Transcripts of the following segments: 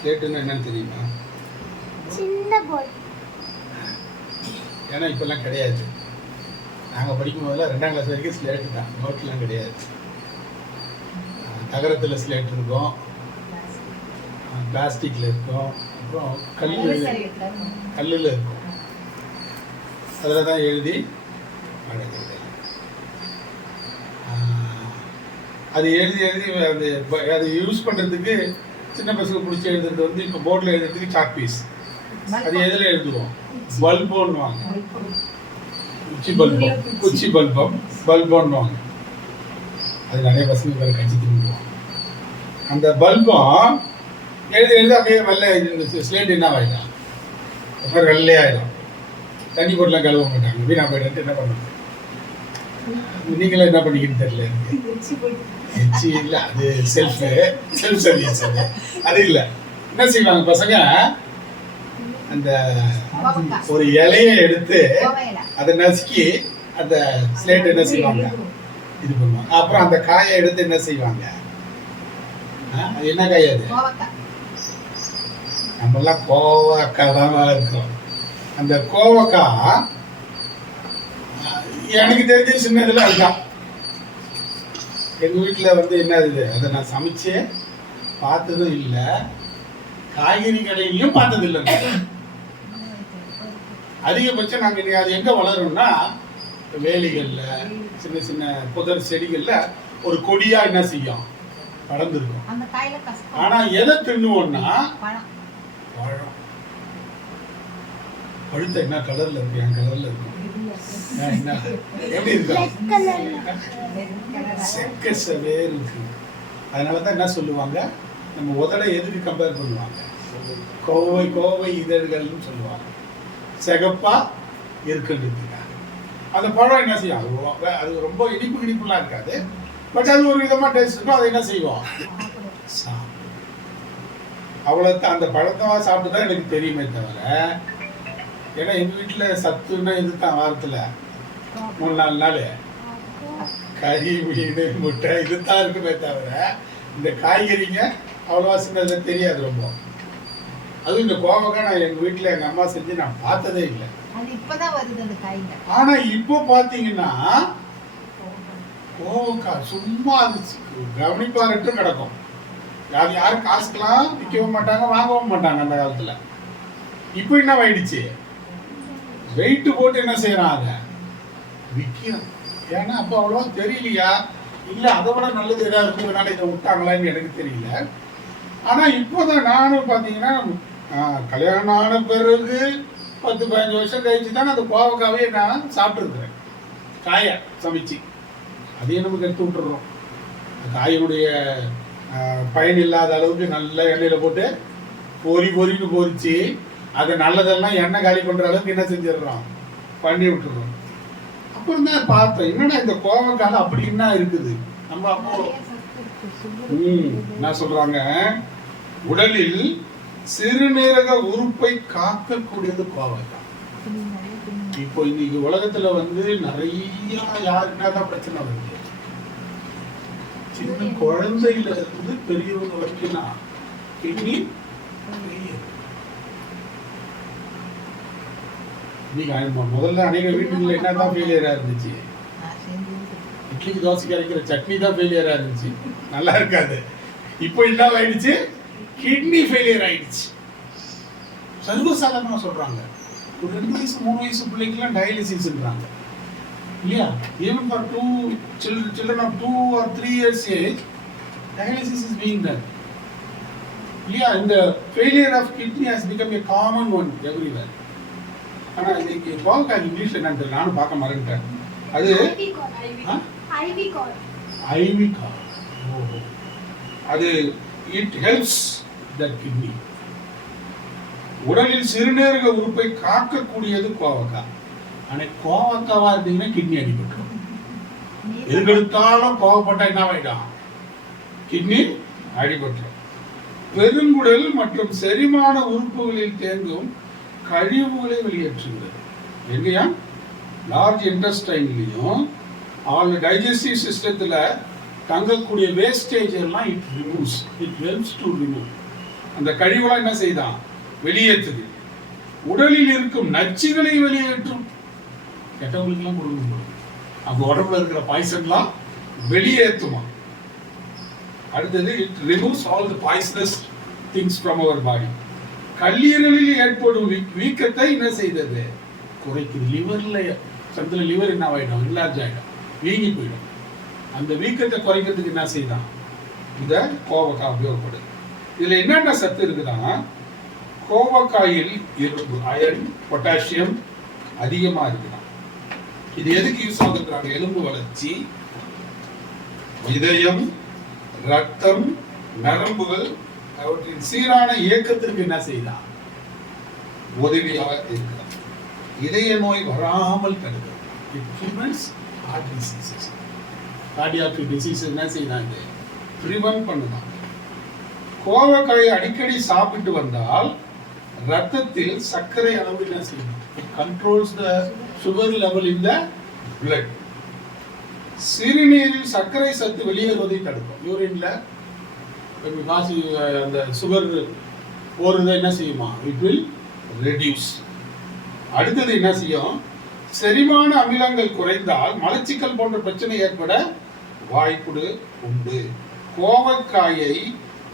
ஸ்லேட்டுன்னா என்னன்னு தெரியுமா? சின்ன போர்டு. ஏன்னா இப்போல்லாம் கிடையாது. நாங்கள் படிக்கும் போதெல்லாம் 2ஆம் கிளாஸ் வரைக்கும் ஸ்லேட்டு தான், நோட்லாம் கிடையாது. தகரத்தில் ஸ்லேட் இருக்கும், பிளாஸ்டிக்கில் இருக்கும், அப்புறம் கல்லில் இருக்கும். அதில் தான் எழுதி பழகிறது. அது எழுதி அது யூஸ் பண்ணுறதுக்கு சின்ன பசங்க பிடிச்சி எழுதுறது வந்து இப்போ போர்டில் எழுதுறதுக்கு சாக் பீஸ். அது எதில் எழுதுவோம்? பல்போன்னுவாங்க. குச்சி பல்போன்னுவாங்க. அது நிறைய பசங்க வேறு கட்சி திரும்புவோம். அந்த பல்பம் எழுதி அப்படியே வெள்ளை ஸ்லேட் என்ன ஆகிடும்? அப்புறம் வெள்ளையாயிடும். தண்ணி போட்டுலாம் கழுவ மாட்டாங்க, வீணா போயிட்டு என்ன பண்ணுறது? நீங்களே என்ன பண்ணிக்கிட்டு தெரியல. எச்சி இல்லை, அது செல்ஃப் சர்வீஸ். அது இல்லை. என்ன செய்வாங்க பசங்க? அந்த ஒரு இலையை எடுத்து அதை நசுக்கி அந்த ஸ்லேட் என்ன செய்வாங்க, இது பண்ணுவாங்க. அப்புறம் அந்த காயை எடுத்து என்ன செய்வாங்க? அது என்ன காய்? அது நம்மெல்லாம் கோவக்காய் தான் இருக்கும். அந்த கோவக்காய் எனக்கு தெரிஞ்ச சின்னதுல அதுதான். எங்கள் வீட்டில் வந்து என்னது, அதை நான் சமைச்சு பார்த்ததும் இல்லை, காய்கறி கடையிலையும் பார்த்தது இல்லை. அதிகபட்சம் நாங்கள் அது எங்கே வளரும்னா வேலிகளில், சின்ன சின்ன புதர் செடிகளில் ஒரு கொடியாக என்ன செய்யும், வளர்ந்துருக்கும். ஆனால் எதை தின்னுவோம்னா பழம். பழுத்த என்ன கலரில் இருக்கு? என் கலரில் இருக்கும். எப்படி இருக்கும்? செக்க செவேர் இருக்கு. அதனால தான் என்ன சொல்லுவாங்க, நம்ம உதட எதுக்கு கம்பேர் பண்ணுவாங்க? கோவை இதழ்கள்னு சொல்லுவாங்க. சிகப்பா இருக்குன்றதுக்காக. அந்த பழம் என்ன செய்யும், அது ரொம்ப இனிப்புலாம் இருக்காது, பட் அது ஒரு விதமாக டேஸ்ட் இருக்கும். அதை என்ன செய்வோம், அவ்வளோதான். அந்த பழத்தவா சாப்பிட்டு தான் எனக்கு தெரியுமே தவிர, ஏன்னா எங்கள் வீட்டில் சத்துன்னா இது தான், வாரத்தில் 3-4 நாள் கறி, மீன், முட்டை இது தான் இருக்குமே தவிர இந்த காய்கறிங்க அவ்வளோவா சின்னதில் தெரியாது ரொம்ப. அதுவும் இந்த கோவக்காய் நான் எங்கள் வீட்டில் எங்கள் அம்மா செஞ்சு நான் பார்த்ததே இல்லை. ஆனால் இப்போ பார்த்தீங்கன்னா கோவக்காய் சும்மா கவனிப்பாருட்டு கிடக்கும். அது யாரும் காசுக்கெல்லாம் விற்கவும் மாட்டாங்க, வாங்கவும் மாட்டாங்க அந்த காலத்தில். இப்போ என்ன ஆயிடுச்சு, வெயிட்டு போட்டு என்ன செய்யறாங்க, விற்கிறோம். ஏன்னா அப்போ அவ்வளோவா தெரியலையா, இல்லை அதை விட நல்லது எதாவது இருக்கிறதுனால இதை விட்டாங்களான்னு எனக்கு தெரியல. ஆனால் இப்போதான் நானும் பார்த்தீங்கன்னா கல்யாணம் ஆன பிறகு 10-15 வருஷம் கழிச்சு தான் அந்த கோவக்காவே நான் சாப்பிட்டுருக்குறேன். காயை சமைச்சு அதையும் நமக்கு எடுத்து விட்டுறோம். காயினுடைய பயன் இல்லாத அளவுக்கு நல்ல எண்ணெயில் போட்டு பொறின்னு பொறிச்சு அதை நல்லதெல்லாம் எண்ணெய் காலி பண்ணுற அளவுக்கு என்ன செஞ்சிடறோம், பண்ணி விட்டுறோம். அப்புறம் தான் பார்த்தேன், என்னடா இந்த கோவக்கால அப்படி என்ன இருக்குது. நம்ம அப்போ என்ன சொல்றாங்க, உடலில் சிறுநீரக உறுப்பை காக்கக்கூடியது கோவக்காய். இப்போ இன்னைக்கு உலகத்துல வந்து நிறைய யாருக்காதான் பிரச்சனை வருது. சின்ன குழந்தையில இருந்து பெரியவங்க வரைக்கும் கிட்னி முதல்ல அநேக வீட்டுல என்னதான் ஃபெயிலியரா இருந்துச்சு, இட்லிக்கு தோசைக்கு அரைக்கிற சட்னி தான் ஃபெயிலியரா இருந்துச்சு, நல்லா இருக்காது. இப்போ என்ன ஆயிடுச்சு, கிட்னி ஃபெயிலியர் ஆயிடுச்சு. சர்வசாதாரணமா சொல்றாங்க, ஒரு 2 வயசு 3 வயசு பிள்ளைக்கெல்லாம் டயாலிசிஸ்ன்றாங்க இல்லையா. Even for children of 2 or 3 years age dialysis is being done இல்லையா. இந்த failure of kidney has become a common one everywhere. ஆனா இன்னைக்கு கோவக்காய் இங்கிலீஷ்ல என்னன்னு தெரியல, நானும் பார்க்க மறந்துட்டேன். அது ஐவி கார்ட். அது it helps that kidney. உடலில் சிறுநீரக உறுப்பை காக்கக்கூடியது கோவக்காய். ஆனால் கோவக்காவா இருந்தீங்கன்னா கிட்னி அடிபட்டுரும். எதுக்கெடுத்தாலும் கோவப்பட்டா என்ன ஆகிடும், கிட்னி அடிபட்டுரும். பெருங்குடல் மற்றும் செரிமான உறுப்புகளில் தேங்கும் கழிவுகளை வெளியேற்றுகிறது. எங்கேயா, லார்ஜ் இன்டெஸ்டைன்லையும் ஆல் டைஜஸ்டிவ் சிஸ்டத்தில் தங்கக்கூடிய வேஸ்டேஜ் எல்லாம் it removes, it helps to remove. அந்த கழிவுலாம் என்ன செய்தான்? வெளியேற்றுது. உடலில் இருக்கும் நச்சுகளை வெளியேற்றும். கெட்டவங்களுக்கு எல்லாம் கொடுக்கணும். அந்த உடம்புல இருக்கிற பாய்சன்லாம் வெளியேற்றுமா. அடுத்தது it removes all the poisonous things from our body. கல்லீரலில் ஏற்படும் வீக்கத்தை என்ன செய்தது? குறைக்குது. லிவர்ல சத்துல லிவர் என்ன ஆயிடும்? இன்லார்ஜ் ஆயிடும், வீங்கி போயிடும். அந்த வீக்கத்தை குறைக்கிறதுக்கு என்ன செய்தான்? இந்த கோவக்காய் உபயோகப்படுது. இதுல என்னென்ன சத்து இருக்குதுன்னா, கோவக்காயில் இரும்பு, அயர்ன், பொட்டாசியம் அதிகமா இருக்குதான். இது எதுக்கு யூஸ் ஆகுதுன்றாங்க? எலும்பு வளர்ச்சி, இதயம், ரத்தம், நரம்புகள் அவற்றின் சீரான இயக்கத்திற்கு என்ன செய்யலாம்? உதவியாக இருக்கிறது. இதய நோய் வராமல் தடுக்கிறது. It prevents heart diseases. Cardiac disease என்ன செய்யறாங்க? prevent பண்ணுதான். கோவக்காயை அடிக்கடி சாப்பிட்டு வந்தால் ரத்தத்தில் சர்க்கரை அளவு என்ன செய்யும்? It controls the sugar level in the blood. சிறுநீரில் சர்க்கரை சத்து வெளியேறுவதை தடுக்கும். யூரின்ல அந்த சுகர் போறதை என்ன செய்யுமா? It will reduce. அடுத்தது என்ன செய்யும்? செரிமான அமிலங்கள் குறைந்தால் மலச்சிக்கல் போன்ற பிரச்சனை ஏற்பட வாய்ப்பு உண்டு. கோவக்காயை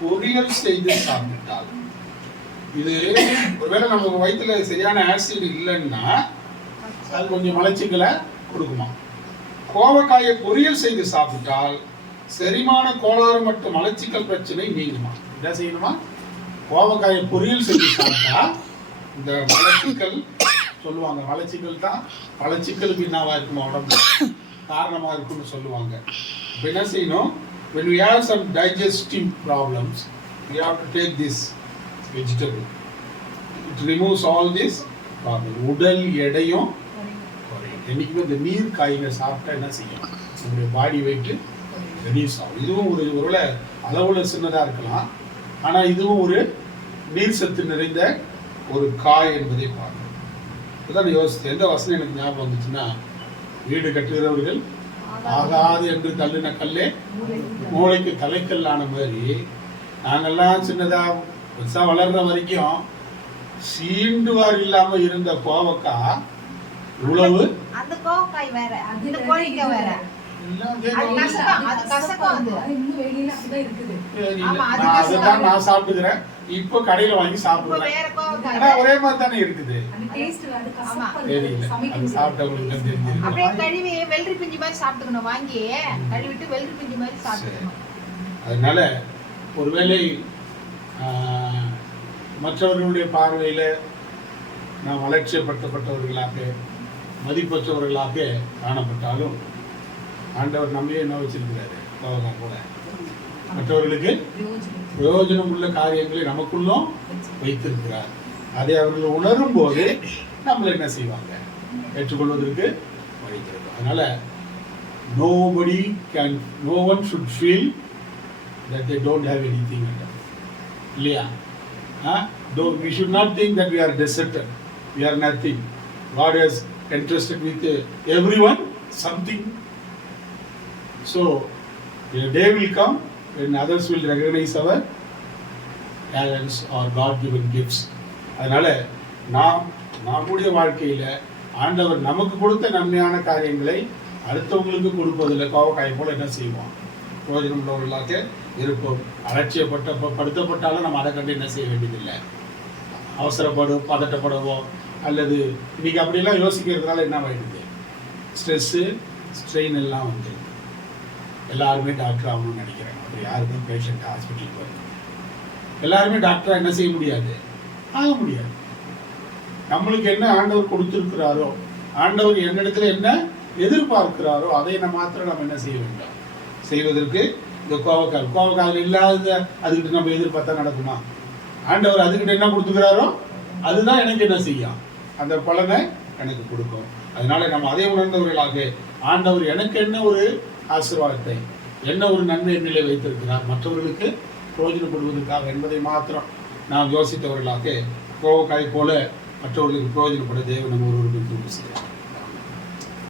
பொரியல் செய்து சாப்பிட்டால், இது ஒருவேளை நம்ம வயிற்றுல சரியான ஆசிட் இல்லைன்னா அது கொஞ்சம் மலச்சிக்கலை கொடுக்குமா. கோவக்காயை பொரியல் செய்து சாப்பிட்டால் செரிமான கோளாறு மற்றும் மலச்சிக்கல் பிரச்சனை நீங்குமா. என்ன செய்யணுமா? கோவக்காயை பொரியல் செய்து சாப்பிட்டா இந்த மலச்சிக்கல் சொல்லுவாங்க. மலச்சிக்கல் தான் பல சிக்கலுக்கு என்னவா இருக்குமா, உடம்பு காரணமா இருக்குன்னு சொல்லுவாங்க. இப்போ என்ன செய்யணும்? when we have some digestive problems we have to take this vegetable. It removes all this problem. உடல் எடையும் குறையும். என்னைக்குமே இந்த நீர் காய்கறி சாப்பிட்டா என்ன செய்யும்? நம்முடைய பாடி வெயிட் ரெடியூஸ் ஆகும். இதுவும் ஒருவேளை அளவுல சின்னதா இருக்கலாம், ஆனா இதுவும் ஒரு நீர் சத்து நிறைந்த ஒரு காய் என்பதை பார்க்கணும். இதான் யோசித்து எந்த வசனம் எனக்கு ஞாபகம் வந்துச்சுன்னா, வீடு கட்டுகிறவர்கள் ஆகாது என்று தள்ளின கல்லே மூளைக்கு தலைக்கல் ஆன மாதிரி, நாங்கெல்லாம் சின்னதா பெருசா வளர்ற வரைக்கும் சீண்டுவார் இல்லாம இருந்த கோவக்காய் இவ்வளவு. அந்த கோவக்காய் வேற, அந்த கோழிக்காய் வேற. அதுதான் நான் சாப்பிட்டுக்கிறேன். இப்ப கடையில வாங்கி சாப்பிடுறேன். ஒரே மாதிரி தானே இருக்குது. அதனால ஒருவேளை மற்றவர்களுடைய பார்வையில நாம் அலட்சியப்படுத்தப்பட்டவர்களாக, மதிப்பற்றவர்களாக காணப்பட்டாலும் ஆண்டவர் நம்மளே என்ன வச்சிருக்கிறாரு? கோவக்காய் கூட மற்றவர்களுக்கு பிரயோஜனம் உள்ள காரியங்களை நமக்குள்ளும் வைத்திருக்கிறார். அதை அவர்கள் உணரும் போது நம்மள என்ன செய்வாங்க? ஏற்றுக்கொள்வதற்கு வழிகிறது. அதனால no one should feel that they don't have anything at all. இல்லையா? We should not think that we are deserted. We are nothing. God has entrusted with everyone something. So a day will come when others will recognize our talents or God-given gifts. அதனால நம்முடைய வாழ்க்கையில ஆண்டவர் நமக்கு கொடுத்த நன்மையான காரியங்களை அடுத்தவங்களுக்கு கொடுப்பதில்லை. கோவக்காயை போல என்ன செய்வோம்? பிரயோஜனம் உள்ளவர்களாக இருப்போம். அலட்சியப்படுத்தப்பட்டாலும் நம்ம அதை கண்டு என்ன செய்ய வேண்டியதில்லை. பதட்டப்படவோ அல்லது இன்னைக்கு அப்படிலாம் யோசிக்கிறதுனால என்ன ஆயிடுது? ஸ்ட்ரெஸ்ஸு, ஸ்ட்ரெயின் எல்லாம் வந்து எல்லாருமே டாக்டர் ஆகணும்னு நினைக்கிறாங்க. அப்படி யாருமே பேஷண்ட் ஹாஸ்பிட்டலுக்கு வருது. எல்லாருமே டாக்டராக என்ன செய்ய முடியாது? ஆக முடியாது. நம்மளுக்கு என்ன ஆண்டவர் கொடுத்திருக்கிறாரோ, ஆண்டவர் என்னிடத்துல என்ன எதிர்பார்க்கிறாரோ அதை மாத்திரம் நம்ம என்ன செய்ய வேண்டும்? செய்வதற்கு இந்த கோவக்காய் இல்லாத அதுக்கிட்ட நம்ம எதிர்பார்த்தா நடக்குமா? ஆண்டவர் அதுக்கிட்ட என்ன கொடுத்துக்கிறாரோ அதுதான் எனக்கு என்ன செய்யும்? அந்த பலனை எனக்கு கொடுக்கும். அதனால நம்ம அதை உணர்ந்தவர்களாக, ஆண்டவர் எனக்கு என்ன ஒரு ஆசீர்வாதத்தை, என்ன ஒரு நன்மை நிலை வைத்திருக்கிறார் மற்றவர்களுக்கு பிரயோஜனப்படுவதற்காக என்பதை மாத்திரம் நாம் யோசித்தவர்களாக கோவக்காய் போல மற்றவர்களுக்கு பிரயோஜனப்பட தேவன் நம்ம ஒருவருக்கு செய்கிறார்.